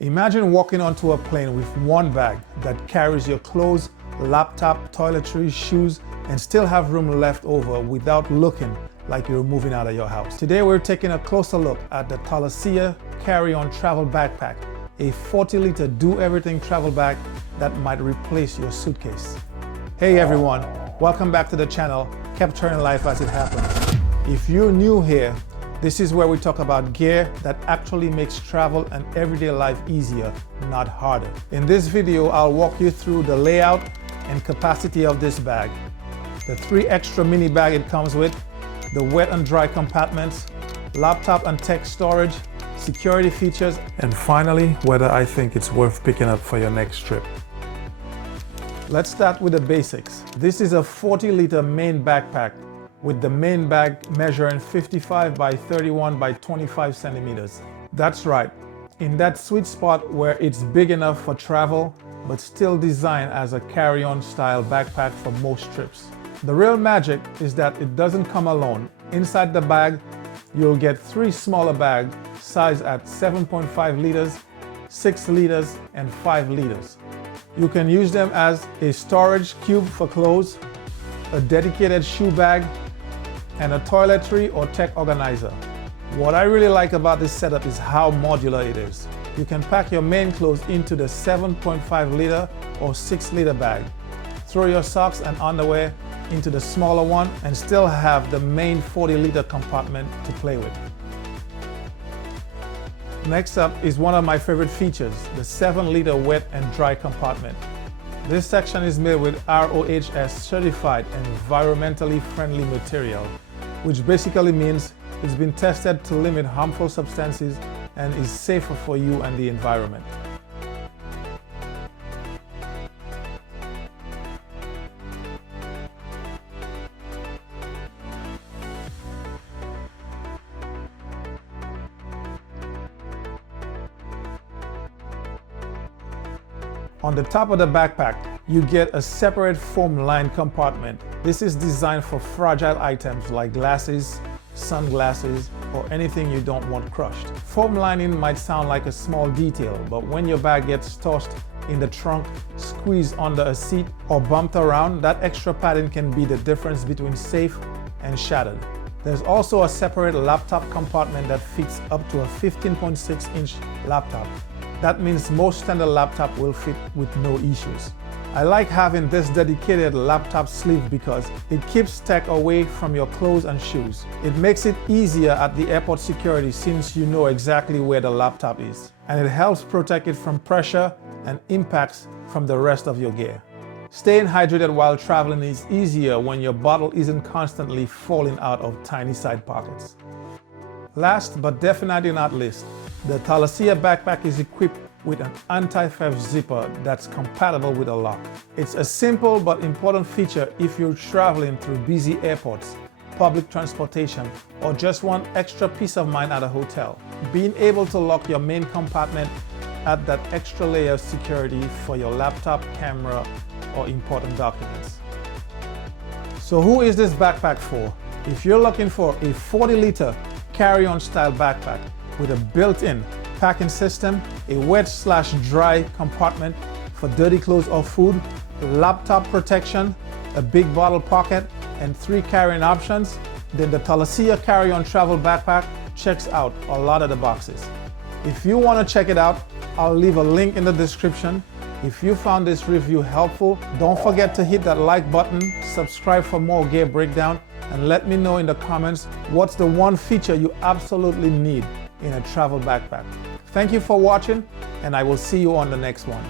Imagine walking onto a plane with one bag that carries your clothes, laptop, toiletries, shoes, and still have room left over without looking like you're moving out of your house. Today we're taking a closer look at the Tolaccea carry-on travel backpack, a 40-liter do-everything travel bag that might replace your suitcase. Hey everyone, welcome back to the channel, Capturing Life as It Happens. If you're new here, this is where we talk about gear that actually makes travel and everyday life easier, not harder. In this video, I'll walk you through the layout and capacity of this bag, the 3 extra mini bag it comes with, the wet and dry compartments, laptop and tech storage, security features, and finally, whether I think it's worth picking up for your next trip. Let's start with the basics. This is a 40-liter main backpack with the main bag measuring 55 by 31 by 25 centimeters. That's right, in that sweet spot where it's big enough for travel, but still designed as a carry-on style backpack for most trips. The real magic is that it doesn't come alone. Inside the bag, you'll get 3 smaller bags sized at 7.5 liters, 6 liters, and 5 liters. You can use them as a storage cube for clothes, a dedicated shoe bag, and a toiletry or tech organizer. What I really like about this setup is how modular it is. You can pack your main clothes into the 7.5 liter or 6 liter bag, throw your socks and underwear into the smaller one, and still have the main 40-liter compartment to play with. Next up is one of my favorite features, the 7-liter wet and dry compartment. This section is made with RoHS certified and environmentally friendly material, which basically means it's been tested to limit harmful substances and is safer for you and the environment. On the top of the backpack, you get a separate foam-lined compartment. This is designed for fragile items like glasses, sunglasses, or anything you don't want crushed. Foam lining might sound like a small detail, but when your bag gets tossed in the trunk, squeezed under a seat, or bumped around, that extra padding can be the difference between safe and shattered. There's also a separate laptop compartment that fits up to a 15.6-inch laptop. That means most standard laptop will fit with no issues. I like having this dedicated laptop sleeve because it keeps tech away from your clothes and shoes. It makes it easier at the airport security since you know exactly where the laptop is. And it helps protect it from pressure and impacts from the rest of your gear. Staying hydrated while traveling is easier when your bottle isn't constantly falling out of tiny side pockets. Last but definitely not least, the Tolaccea backpack is equipped with an anti-theft zipper that's compatible with a lock. It's a simple but important feature if you're traveling through busy airports, public transportation, or just want extra peace of mind at a hotel. Being able to lock your main compartment adds that extra layer of security for your laptop, camera, or important documents. So who is this backpack for? If you're looking for a 40-liter carry-on style backpack with a built-in packing system, a wet/dry compartment for dirty clothes or food, laptop protection, a big bottle pocket, and 3 carrying options, then the Tolaccea carry-on travel backpack checks out a lot of the boxes. If you want to check it out, I'll leave a link in the description. If you found this review helpful, don't forget to hit that like button, subscribe for more gear breakdown, and let me know in the comments what's the one feature you absolutely need in a travel backpack. Thank you for watching, and I will see you on the next one.